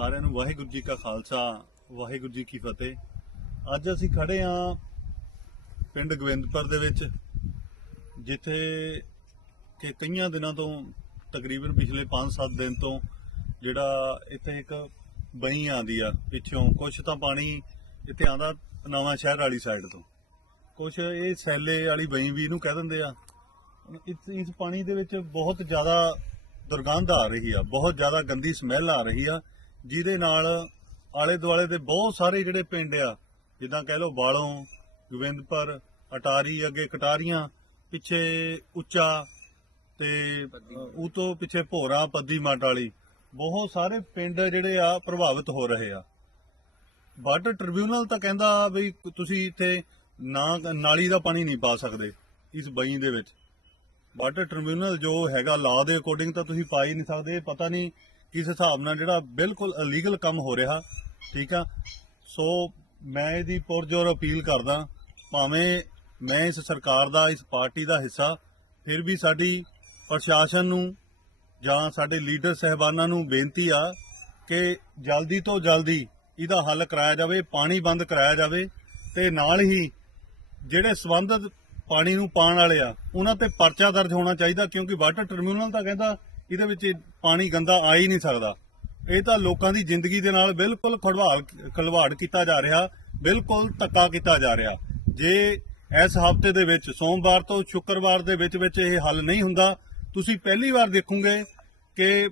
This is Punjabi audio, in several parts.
ਸਾਰਿਆਂ ਨੂੰ ਵਾਹਿਗੁਰੂ ਜੀ ਕਾ ਖਾਲਸਾ, ਵਾਹਿਗੁਰੂ ਜੀ ਕੀ ਫਤਿਹ। ਅੱਜ ਅਸੀਂ ਖੜੇ ਆਂ ਪਿੰਡ ਗੋਬਿੰਦਪੁਰ ਦੇ ਵਿੱਚ, ਜਿੱਥੇ ਕਿ ਕਈਆਂ ਦਿਨਾਂ ਤੋਂ, ਤਕਰੀਬਨ ਪਿਛਲੇ 5-7 ਦਿਨ ਤੋਂ ਜਿਹੜਾ ਇੱਥੇ ਇੱਕ ਬਈ ਆਂਦੀ ਆ ਪਿੱਛੋਂ, ਕੁਛ ਤਾਂ ਪਾਣੀ ਇੱਥੇ ਆਂਦਾ ਨਵਾਂ ਸ਼ਹਿਰ ਵਾਲੀ ਸਾਈਡ ਤੋਂ। ਕੁਛ ਇਹ ਸੈਲੇ ਵਾਲੀ ਬਈ ਵੀ ਇਹਨੂੰ ਕਹਿ ਦਿੰਦੇ ਆ। ਇਸ ਇਸ ਪਾਣੀ ਦੇ ਵਿੱਚ ਬਹੁਤ ਜ਼ਿਆਦਾ ਦੁਰਗੰਧ ਆ ਰਹੀ ਆ, ਬਹੁਤ ਜ਼ਿਆਦਾ ਗੰਦੀ ਸਮੈਲ ਆ ਰਹੀ ਆ। ਜਿਹਦੇ ਨਾਲ ਆਲੇ ਦੁਆਲੇ ਦੇ ਬਹੁਤ ਸਾਰੇ ਜਿਹੜੇ ਪਿੰਡ ਆ, ਜਿੱਦਾਂ ਕਹਿ ਲਓ ਬਾਲੋਂ, ਗੋਬਿੰਦਪੁਰ, ਅਟਾਰੀ, ਅੱਗੇ ਕਟਾਰੀਆਂ, ਪਿੱਛੇ ਉੱਚਾ ਤੇ ਉਹ ਤੋਂ ਪਿੱਛੇ ਭੋਰਾ, ਪੱਦੀ ਮੱਟ ਵਾਲੀ, ਬਹੁਤ ਸਾਰੇ ਪਿੰਡ ਜਿਹੜੇ ਆ ਪ੍ਰਭਾਵਿਤ ਹੋ ਰਹੇ ਆ। ਵਾਟਰ ਟ੍ਰਿਬਿਊਨਲ ਤਾਂ ਕਹਿੰਦਾ ਵੀ ਤੁਸੀਂ ਇੱਥੇ ਨਾ, ਨਾਲੀ ਦਾ ਪਾਣੀ ਨਹੀਂ ਪਾ ਸਕਦੇ ਇਸ ਬਈ ਦੇ ਵਿੱਚ। ਵਾਟਰ ਟ੍ਰਿਬਿਊਨਲ ਜੋ ਹੈਗਾ ਲਾਅ ਦੇ ਅਕੋਰਡਿੰਗ ਤਾਂ ਤੁਸੀਂ ਪਾ ਹੀ ਨਹੀਂ ਸਕਦੇ ਪਤਾ ਨਹੀਂ ਕਿਸ ਹਿਸਾਬ ਨਾਲ ਜਿਹੜਾ ਬਿਲਕੁਲ ਇਲੀਗਲ ਕੰਮ ਹੋ ਰਿਹਾ, ਠੀਕ ਆ? ਸੋ ਮੈਂ ਇਹਦੀ ਪੁਰਜੋਰ ਅਪੀਲ ਕਰਦਾ, ਭਾਵੇਂ ਮੈਂ ਇਸ ਸਰਕਾਰ ਦਾ, ਇਸ ਪਾਰਟੀ ਦਾ ਹਿੱਸਾ, ਫਿਰ ਵੀ ਸਾਡੀ ਪ੍ਰਸ਼ਾਸਨ ਨੂੰ ਜਾਂ ਸਾਡੇ ਲੀਡਰ ਸਹਿਬਾਨਾਂ ਨੂੰ ਬੇਨਤੀ ਆ ਕਿ ਜਲਦੀ ਤੋਂ ਜਲਦੀ ਇਹਦਾ ਹੱਲ ਕਰਾਇਆ ਜਾਵੇ, ਪਾਣੀ ਬੰਦ ਕਰਾਇਆ ਜਾਵੇ, ਤੇ ਨਾਲ ਹੀ ਜਿਹੜੇ ਸੰਬੰਧਿਤ ਪਾਣੀ ਨੂੰ ਪਾਣ ਵਾਲੇ ਆ, ਉਹਨਾਂ ਤੇ ਪਰਚਾ ਦਰਜ ਹੋਣਾ ਚਾਹੀਦਾ, ਕਿਉਂਕਿ ਵਾਟਰ ਟ੍ਰਿਬਿਊਨਲ ਤਾਂ ਕਹਿੰਦਾ ਇਹਦੇ ਵਿੱਚ ਪਾਣੀ ਗੰਦਾ ਆ ਹੀ ਨਹੀਂ ਸਕਦਾ। ਇਹ ਤਾਂ ਲੋਕਾਂ ਦੀ ਜ਼ਿੰਦਗੀ ਦੇ ਨਾਲ ਬਿਲਕੁਲ ਖੜਵਾਲ, ਖਲਵਾੜ ਕੀਤਾ ਜਾ ਰਿਹਾ, ਬਿਲਕੁਲ ਧੱਕਾ ਕੀਤਾ ਜਾ ਰਿਹਾ। ਜੇ ਇਸ ਹਫ਼ਤੇ ਦੇ ਵਿੱਚ, ਸੋਮਵਾਰ ਤੋਂ ਸ਼ੁੱਕਰਵਾਰ ਦੇ ਵਿੱਚ ਵਿੱਚ ਇਹ ਹੱਲ ਨਹੀਂ ਹੁੰਦਾ, ਤੁਸੀਂ ਪਹਿਲੀ ਵਾਰ ਦੇਖੋਗੇ ਕਿ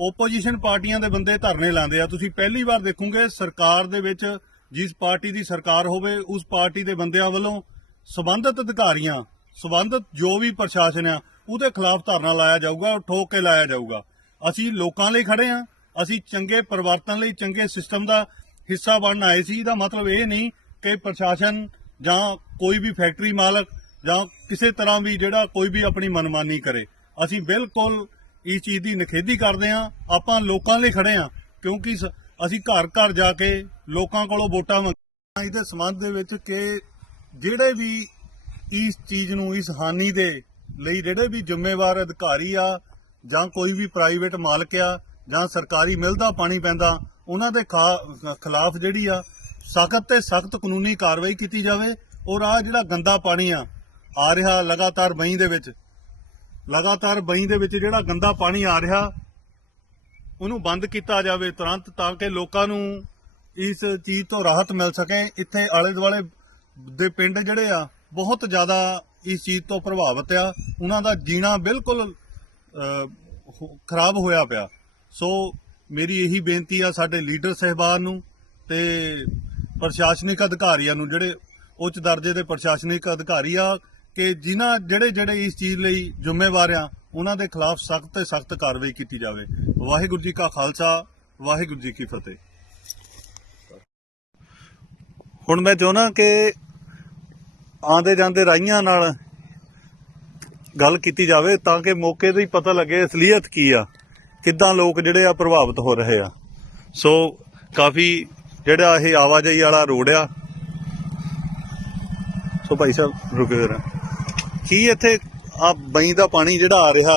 ਓਪੋਜੀਸ਼ਨ ਪਾਰਟੀਆਂ ਦੇ ਬੰਦੇ ਧਰਨੇ ਲਾਉਂਦੇ ਆ। ਤੁਸੀਂ ਪਹਿਲੀ ਵਾਰ ਦੇਖੋਗੇ ਸਰਕਾਰ ਦੇ ਵਿੱਚ ਜਿਸ ਪਾਰਟੀ ਦੀ ਸਰਕਾਰ ਹੋਵੇ, ਉਸ ਪਾਰਟੀ ਦੇ ਬੰਦਿਆਂ ਵੱਲੋਂ ਸਬੰਧਤ ਅਧਿਕਾਰੀਆਂ, ਸਬੰਧਤ ਜੋ ਵੀ ਪ੍ਰਸ਼ਾਸਨ ਆ ਉਹਦੇ ਖਿਲਾਫ ਧਰਨਾ ਲਾਇਆ ਜਾਊਗਾ ਠੋਕ ਕੇ ਲਾਇਆ ਜਾਊਗਾ। ਅਸੀਂ ਲੋਕਾਂ ਲਈ ਖੜੇ ਆ ਅਸੀਂ ਚੰਗੇ ਪਰਿਵਰਤਨ ਲਈ, ਚੰਗੇ ਸਿਸਟਮ ਦਾ ਹਿੱਸਾ ਬਣਨ ਆਏ ਸੀ, ਇਹਦਾ ਮਤਲਬ ਇਹ ਨਹੀਂ ਕਿ ਪ੍ਰਸ਼ਾਸਨ ਜਾਂ ਕੋਈ ਵੀ ਫੈਕਟਰੀ ਮਾਲਕ ਜਾਂ ਕਿਸੇ ਤਰ੍ਹਾਂ ਵੀ ਜਿਹੜਾ ਕੋਈ ਵੀ ਆਪਣੀ ਮਨਮਾਨੀ ਕਰੇ। ਅਸੀਂ ਬਿਲਕੁਲ ਇਸ ਚੀਜ਼ ਦੀ ਨਿਖੇਧੀ ਕਰਦੇ ਆ ਆਪਾਂ ਲੋਕਾਂ ਲਈ ਖੜੇ ਆ ਕਿਉਂਕਿ ਸ- ਅਸੀਂ ਘਰ ਘਰ ਜਾ ਕੇ ਲੋਕਾਂ ਕੋਲੋਂ ਵੋਟਾਂ ਮੰਗਾਂ, ਇਹਦੇ ਸੰਬੰਧ ਦੇ ਵਿੱਚ ਕਿ ਜਿਹੜੇ ਵੀ ਇਸ ਚੀਜ਼ ਨੂੰ, ਇਸ ਹਾਨੀ ਦੇ ਲਈ ਜਿਹੜੇ ਵੀ ਜ਼ਿੰਮੇਵਾਰ ਅਧਿਕਾਰੀ ਆ, ਜਾਂ ਕੋਈ ਵੀ ਪ੍ਰਾਈਵੇਟ ਮਾਲਕ ਆ, ਜਾਂ ਸਰਕਾਰੀ ਮਿਲ ਦਾ ਪਾਣੀ ਪੈਂਦਾ, ਉਹਨਾਂ ਦੇ ਖਾ- ਖਿਲਾਫ ਜਿਹੜੀ ਆ, ਸਖਤ ਤੇ ਸਖਤ ਕਾਨੂੰਨੀ ਕਾਰਵਾਈ ਕੀਤੀ ਜਾਵੇ। ਔਰ ਆ ਜਿਹੜਾ ਗੰਦਾ ਪਾਣੀ ਆ ਆ ਰਿਹਾ ਲਗਾਤਾਰ ਬਈ ਦੇ ਵਿੱਚ, ਲਗਾਤਾਰ ਬਈ ਦੇ ਵਿੱਚ ਜਿਹੜਾ ਗੰਦਾ ਪਾਣੀ ਆ ਰਿਹਾ, ਉਹਨੂੰ ਬੰਦ ਕੀਤਾ ਜਾਵੇ। ਤੁਰੰਤ ਤਾਂ ਕਿ ਲੋਕਾਂ ਨੂੰ ਇਸ ਚੀਜ਼ ਤੋਂ ਰਾਹਤ ਮਿਲ ਸਕੇ। ਇੱਥੇ ਆਲੇ ਦੁਆਲੇ ਦੇ ਪਿੰਡ ਜਿਹੜੇ ਆ, ਬਹੁਤ ਜ਼ਿਆਦਾ ਇਸ ਚੀਜ਼ ਤੋਂ ਪ੍ਰਭਾਵਿਤ ਆ, ਉਹਨਾਂ ਦਾ ਜੀਣਾ ਬਿਲਕੁਲ ਖਰਾਬ ਹੋਇਆ ਪਿਆ। ਸੋ ਮੇਰੀ ਇਹੀ ਬੇਨਤੀ ਆ ਸਾਡੇ ਲੀਡਰ ਸਹਿਬਾਨ ਨੂੰ ਤੇ ਪ੍ਰਸ਼ਾਸਨਿਕ ਅਧਿਕਾਰੀਆਂ ਨੂੰ, ਜਿਹੜੇ ਉੱਚ ਦਰਜੇ ਦੇ ਪ੍ਰਸ਼ਾਸਨਿਕ ਅਧਿਕਾਰੀ ਆ, ਕਿ ਜਿਨ੍ਹਾਂ ਜਿਹੜੇ ਜਿਹੜੇ ਇਸ ਚੀਜ਼ ਲਈ ਜ਼ਿੰਮੇਵਾਰ ਆ, ਉਹਨਾਂ ਦੇ ਖਿਲਾਫ ਸਖਤ ਤੇ ਸਖਤ ਕਾਰਵਾਈ ਕੀਤੀ ਜਾਵੇ। ਵਾਹਿਗੁਰੂ ਜੀ ਕਾ ਖਾਲਸਾ, ਵਾਹਿਗੁਰੂ ਜੀ ਕੀ ਫਤਿਹ। ਹੁਣ ਮੈਂ ਚਾਹੁੰਦਾ ਕਿ ਆਂਦੇ ਜਾਂਦੇ ਰਾਈਆਂ ਨਾਲ ਗੱਲ ਕੀਤੀ ਜਾਵੇ ਤਾਂ ਕਿ ਮੌਕੇ ਤੇ ਹੀ ਪਤਾ ਲੱਗੇ ਅਸਲੀਅਤ ਕੀ ਆ ਕਿੱਦਾਂ ਲੋਕ ਜਿਹੜੇ ਆ ਪ੍ਰਭਾਵਿਤ ਹੋ ਰਹੇ ਆ। ਸੋ ਕਾਫੀ ਜਿਹੜਾ ਇਹ ਆਵਾਜਾਈ ਵਾਲਾ ਰੋਡ ਆ ਸੋ ਭਾਈ ਸਾਹਿਬ ਰੁਕੇ ਜਰਾ ਕੀ ਇੱਥੇ ਆ ਬਈ ਦਾ ਪਾਣੀ ਜਿਹੜਾ ਆ ਰਿਹਾ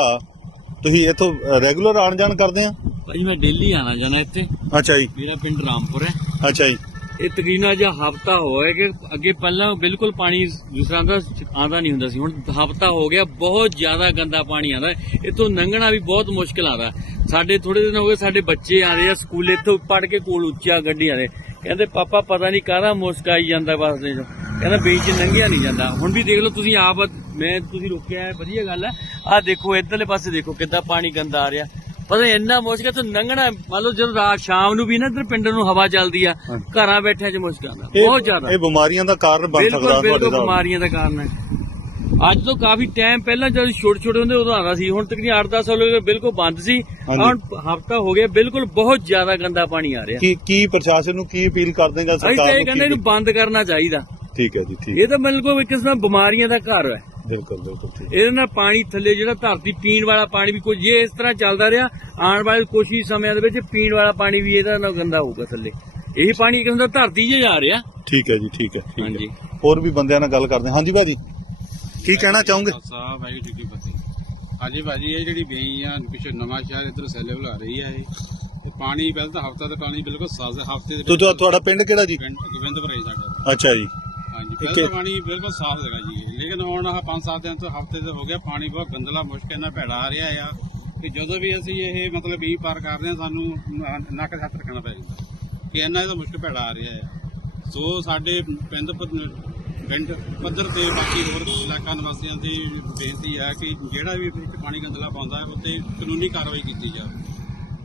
ਤੁਸੀਂ ਇੱਥੋਂ ਰੈਗੂਲਰ ਆਣ ਜਾਣ ਕਰਦੇ ਆ? ਭਾਜੀ ਮੈਂ ਡੇਲੀ ਆਣਾ ਜਾਣਾ ਇੱਥੇ। ਅੱਛਾ ਜੀ। ਮੇਰਾ ਪਿੰਡ ਰਾਮਪੁਰ ਹੈ। ਅੱਛਾ ਜੀ। ਇਹ ਤਕਰੀਬਨ ਜਾਂ ਹਫਤਾ ਹੋਇਆ ਕਿ ਅੱਗੇ ਪਹਿਲਾਂ ਬਿਲਕੁਲ ਪਾਣੀ ਦੂਸਰਾ ਦਾ ਆਂਦਾ ਨਹੀਂ ਹੁੰਦਾ ਸੀ। ਹੁਣ ਹਫਤਾ ਹੋ ਗਿਆ, ਬਹੁਤ ਜ਼ਿਆਦਾ ਗੰਦਾ ਪਾਣੀ ਆਂਦਾ ਇਥੋਂ ਲੰਘਣਾ ਵੀ ਬਹੁਤ ਮੁਸ਼ਕਲ ਆਦਾ ਸਾਡੇ ਥੋੜੇ ਦਿਨ ਹੋ ਗਏ, ਸਾਡੇ ਬੱਚੇ ਆ ਰਹੇ ਆ ਸਕੂਲ, ਇੱਥੋਂ ਪੜ ਕੇ ਕੋਲ ਉੱਚਾ ਗੱਡੀਆਂ ਦੇ ਕਹਿੰਦੇ, ਪਾਪਾ, ਪਤਾ ਨਹੀਂ ਕਾਹਦਾ ਮੁਸ਼ਕ ਆਈ ਜਾਂਦਾ ਬਸ ਦੇ ਕਹਿੰਦਾ ਬੀਚ ਚ ਲੰਘਿਆ ਨਹੀਂ ਜਾਂਦਾ। ਹੁਣ ਵੀ ਦੇਖ ਲਓ, ਤੁਸੀਂ ਆਪ, ਮੈਂ, ਤੁਸੀਂ ਰੁਕਿਆ ਵਧੀਆ ਗੱਲ ਹੈ। ਆਹ ਦੇਖੋ, ਇਧਰਲੇ ਪਾਸੇ ਦੇਖੋ ਕਿੱਦਾਂ ਪਾਣੀ ਗੰਦਾ ਆ ਰਿਹਾ। ਪਤਾ ਇੰਨਾ ਮੁਸ਼ਕਲ ਤੋਂ ਲੰਘਣਾ ਮੰਨ ਲਓ ਜਦੋਂ ਰਾਤ ਸ਼ਾਮ ਨੂੰ ਵੀ ਨਾ ਇੱਧਰ ਪਿੰਡ ਨੂੰ ਹਵਾ ਚੱਲਦੀ ਆ ਘਰਾਂ ਬੈਠਿਆਂ 'ਚ ਮੁਸ਼ਕਲ ਆਉਂਦਾ ਬਹੁਤ ਜ਼ਿਆਦਾ। ਇਹ ਬਿਮਾਰੀਆਂ ਦਾ ਕਾਰਨ ਬਣ ਸਕਦਾ ਬਿਲਕੁਲ ਤੁਹਾਡੇ ਬਿਲਕੁਲ ਨਾਲ। ਬਿਮਾਰੀਆਂ ਦਾ ਕਾਰਨ ਹੈ। ਅੱਜ ਤੋਂ ਕਾਫੀ ਟਾਈਮ ਪਹਿਲਾਂ ਜਦੋਂ ਛੋਟੇ ਛੋਟੇ ਹੁੰਦੇ ਉਦੋਂ ਆਉਂਦਾ ਸੀ ਹੁਣ ਤਕਰੀਬਨ 8-10 ਸਾਲ ਹੋ ਗਏ ਬਿਲਕੁਲ ਬੰਦ ਸੀ। ਹੁਣ ਹਫਤਾ ਹੋ ਗਿਆ ਬਿਲਕੁਲ ਬਹੁਤ ਜ਼ਿਆਦਾ ਗੰਦਾ ਪਾਣੀ ਆ ਰਿਹਾ। ਕੀ ਕੀ ਪ੍ਰਸ਼ਾਸਨ ਨੂੰ ਕੀ ਅਪੀਲ ਕਰ ਦੇਗਾ ਅਸੀਂ ਤਾਂ ਸਰਕਾਰ ਇਹ ਨੂੰ ਕਹਿੰਦੇ ਇਹਨੂੰ ਬੰਦ ਕਰਨਾ ਚਾਹੀਦਾ। ਠੀਕ ਹੈ ਜੀ ਠੀਕ ਇਹ ਤਾਂ ਬਿਲਕੁਲ ਇੱਕ ਕਿਸਮ ਦਾ ਬਿਮਾਰੀਆਂ ਦਾ ਘਰ ਹੈ। ਬਿਲਕੁਲ ਬਿਲਕੁਲ ਠੀਕ। ਇਹਦੇ ਨਾਲ ਪਾਣੀ ਥੱਲੇ ਜਿਹੜਾ ਧਰਤੀ ਪੀਣ ਵਾਲਾ ਪਾਣੀ ਵੀ ਕੋਈ ਜੇ ਇਸ ਤਰ੍ਹਾਂ ਚੱਲਦਾ ਰਿਹਾ ਆਉਣ ਵਾਲੇ ਕੁਝ ਹੀ ਸਮਿਆਂ ਦੇ ਵਿੱਚ ਪੀਣ ਵਾਲਾ ਪਾਣੀ ਵੀ ਇਹਦਾ ਨਾਲ ਗੰਦਾ ਹੋਊਗਾ ਥੱਲੇ। ਇਹ ਪਾਣੀ ਕਿਸਮ ਦਾ ਧਰਤੀ 'ਚ ਜਾ ਰਿਹਾ। ਠੀਕ ਹੈ ਜੀ ਠੀਕ ਹੈ ਠੀਕ ਹੈ। ਹਾਂਜੀ। ਹੋਰ ਵੀ ਬੰਦਿਆਂ ਨਾਲ ਗੱਲ ਕਰਦੇ ਹਾਂ। ਹਾਂਜੀ ਭਾਜੀ ਕੀ ਕਹਿਣਾ ਚਾਹੋਗੇ? ਸਾਹਿਬ ਵਾਹਿਗੁਰੂ ਜੀ ਕੀ ਫਤਿਹ। ਹਾਂਜੀ ਭਾਜੀ ਇਹ ਜਿਹੜੀ ਬਈ ਆ ਪਿੱਛੇ ਨਵਾਂ ਸ਼ਹਿਰ ਇਧਰ ਸੈਲੇਬਲ ਆ ਰਹੀ ਆ ਇਹ। ਪਾਣੀ ਪਹਿਲਾਂ ਤਾਂ ਹਫਤਾ ਤੇ ਪਾਣੀ ਬਿਲਕੁਲ ਸਾਫ਼ ਹੈ ਹਫ਼ਤੇ ਦੇ ਤੋ ਤੁਹਾ- ਤੁਹਾਡਾ ਪਿੰਡ ਕਿਹੜਾ ਜੀ? ਪਿੰਡ ਗੋਬਿੰਦਪੁਰ ਹੈ ਸਾਡਾ। ਅੱਛਾ ਜੀ। ਹਾਂਜੀ ਪਹਿਲਾਂ ਤਾਂ ਪਾਣੀ ਬਿਲਕੁਲ ਸਾਫ਼ ਸੀਗਾ ਜੀ ਲੇਕਿਨ ਹੁਣ ਆਹ 5-7 ਦਿਨ ਤੋਂ ਹਫ਼ਤੇ ਤੋਂ ਹੋ ਗਿਆ, ਪਾਣੀ ਬਹੁਤ ਗੰਦਲਾ, ਮੁਸ਼ਕਿਲ ਨਾਲ ਭੈੜਾ ਆ ਰਿਹਾ ਆ। ਕਿ ਜਦੋਂ ਵੀ ਅਸੀਂ ਇਹ ਮਤਲਬ ਵੀ ਪਾਰ ਕਰਦੇ ਹਾਂ, ਸਾਨੂੰ ਨ- ਨੱਕ ਹੱਥ ਰੱਖਣਾ ਪੈ ਜਾਂਦਾ। ਕਿ ਇੰਨਾ ਇਹਦਾ ਮੁਸ਼ਕਿਲ ਭੈੜਾ ਆ ਰਿਹਾ ਆ। ਸੋ ਸਾਡੇ ਪਿੰਡ ਪ- ਪਿੰਡ ਪੱਧਰ ਤੇ ਬਾਕੀ ਹੋਰ ਇਲਾਕਾ ਨਿਵਾਸੀਆਂ ਦੀ ਬੇਨਤੀ ਹੈ ਕਿ ਜਿਹੜਾ ਵੀ ਵਿੱਚ ਪਾਣੀ ਗੰਦਲਾ ਪਾਉਂਦਾ ਹੈ, ਉੱਤੇ ਕਾਨੂੰਨੀ ਕਾਰਵਾਈ ਕੀਤੀ ਜਾਵੇ।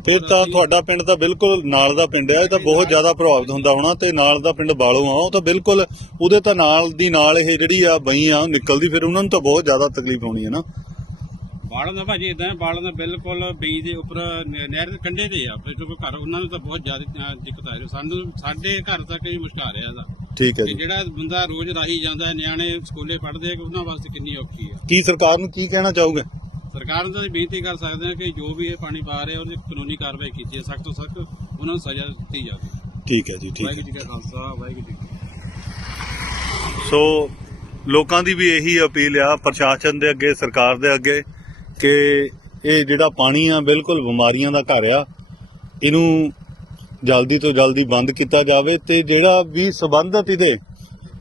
ਫਿਰ ਤਾਂ ਤੁਹਾਡਾ ਪਿੰਡ ਤਾਂ ਬਿਲਕੁਲ ਨਾਲ ਦਾ ਪਿੰਡ ਹੈ ਇਹ ਤਾਂ ਬਹੁਤ ਜ਼ਿਆਦਾ ਪ੍ਰਭਾਵਿਤ ਹੁੰਦਾ ਹੋਣਾ ਤੇ ਨਾਲ ਦਾ ਪਿੰਡ ਬਾਲੋ ਆ ਉਹ ਤਾਂ ਬਿਲਕੁਲ ਉਹਦੇ ਤਾਂ ਨਾਲ ਦੀ ਨਾਲ ਇਹ ਜਿਹੜੀ ਆ ਬਈ ਆ ਨਿਕਲਦੀ ਫਿਰ ਉਹਨਾਂ ਨੂੰ ਤਾਂ ਬਹੁਤ ਜ਼ਿਆਦਾ ਤਕਲੀਫ ਹੋਣੀ ਹੈ ਨਾ। ਬਾੜਨ ਦਾ ਭਾਜੀ ਇਦਾਂ ਬਾੜਨ ਦਾ ਬਿਲਕੁਲ ਬੀਜ ਦੇ ਉੱਪਰ ਨਹਿਰ ਦੇ ਕੰਢੇ ਤੇ ਆ ਫਿਰ ਕਿਉਂਕਿ ਘਰ ਉਹਨਾਂ ਨੂੰ ਤਾਂ ਬਹੁਤ ਜ਼ਿਆਦਾ ਦਿੱਕਤ ਆ ਰਹੀ ਸਾਨੂੰ ਸਾਡੇ ਘਰ ਤੱਕ ਹੀ ਮੁਸ਼ਕਲ ਆ ਰਿਹਾ ਇਹਦਾ। ਠੀਕ ਹੈ ਜੀ। ਜਿਹੜਾ ਬੰਦਾ ਰੋਜ਼ ਰਾਹੀ ਜਾਂਦਾ ਨਿਆਣੇ ਸਕੂਲੇ ਪੜ੍ਹਦੇ ਆ ਉਹਨਾਂ ਵਾਸਤੇ ਕਿੰਨੀ ਔਖੀ ਹੈ ਕੀ ਸਰਕਾਰ ਨੂੰ ਕੀ ਕਹਿਣਾ ਚਾਹੋਗੇ? ਸਰਕਾਰ ਨੂੰ ਤਾਂ ਅਸੀਂ ਬੇਨਤੀ ਕਰ ਸਕਦੇ ਹਾਂ ਕਿ ਜੋ ਵੀ ਇਹ ਪਾਣੀ ਪਾ ਰਿਹਾ ਉਹਦੀ ਕਾਨੂੰਨੀ ਕਾਰਵਾਈ ਕੀਤੀ ਹੈ ਸਖਤ ਤੋਂ ਸਖਤ ਉਹਨਾਂ ਨੂੰ ਸਜ਼ਾ ਦਿੱਤੀ ਜਾਵੇ ਠੀਕ ਹੈ ਜੀ ਠੀਕ ਹੈ ਵਾਹਿਗੁਰੂ ਜੀ ਕਾ ਖਾਲਸਾ ਵਾਹਿਗੁਰੂ ਜੀ ਕੀ ਫਤਿਹ। ਸੋ ਲੋਕਾਂ ਦੀ ਵੀ ਇਹੀ ਅਪੀਲ ਆ ਪ੍ਰਸ਼ਾਸਨ ਦੇ ਅੱਗੇ ਸਰਕਾਰ ਦੇ ਅੱਗੇ ਕਿ ਇਹ ਜਿਹੜਾ ਪਾਣੀ ਆ ਬਿਲਕੁਲ ਬਿਮਾਰੀਆਂ ਦਾ ਘਰ ਆ ਇਹਨੂੰ ਜਲਦੀ ਤੋਂ ਜਲਦੀ ਬੰਦ ਕੀਤਾ ਜਾਵੇ ਤੇ ਜਿਹੜਾ ਵੀ ਸਬੰਧਤ ਇਹਦੇ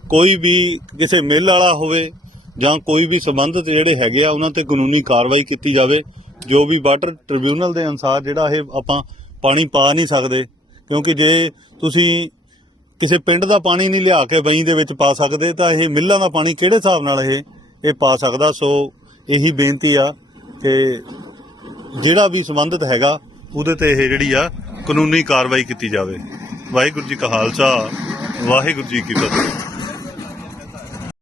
ਕੋਈ ਵੀ ਕਿਸੇ ਮਿੱਲ ਵਾਲਾ ਹੋਵੇ ਜਾਂ ਕੋਈ ਵੀ ਸਬੰਧਤ ਜਿਹੜੇ ਹੈਗੇ ਆ, ਉਹਨਾਂ ਤੇ ਕਾਨੂੰਨੀ ਕਾਰਵਾਈ ਕੀਤੀ ਜਾਵੇ। ਜੋ ਵੀ ਵਾਟਰ ਟ੍ਰਿਬਿਊਨਲ ਦੇ ਅਨਸਾਰ ਜਿਹੜਾ ਇਹ ਆਪਾਂ ਪਾਣੀ ਪਾ ਨਹੀਂ ਸਕਦੇ, ਕਿਉਂਕਿ ਜੇ ਤੁਸੀਂ ਕਿਸੇ ਪਿੰਡ ਦਾ ਪਾਣੀ ਨਹੀਂ ਲਿਆ ਕੇ ਬਈ ਦੇ ਵਿੱਚ ਪਾ ਸਕਦੇ, ਤਾਂ ਇਹ ਮਿੱਲਾਂ ਦਾ ਪਾਣੀ ਕਿਹੜੇ ਹਿਸਾਬ ਨਾਲ ਇਹ ਇਹ ਪਾ ਸਕਦਾ? ਸੋ ਇਹੀ ਬੇਨਤੀ ਆ ਕਿ ਜਿਹੜਾ ਵੀ ਸੰਬੰਧਿਤ ਹੈਗਾ, ਉਹਦੇ ਤੇ ਇਹ ਜਿਹੜੀ ਆ ਕਾਨੂੰਨੀ ਕਾਰਵਾਈ ਕੀਤੀ ਜਾਵੇ। ਵਾਹਿਗੁਰੂ ਜੀ ਕਾ ਖਾਲਸਾ, ਵਾਹਿਗੁਰੂ ਜੀ ਕੀ ਫਤਿਹ।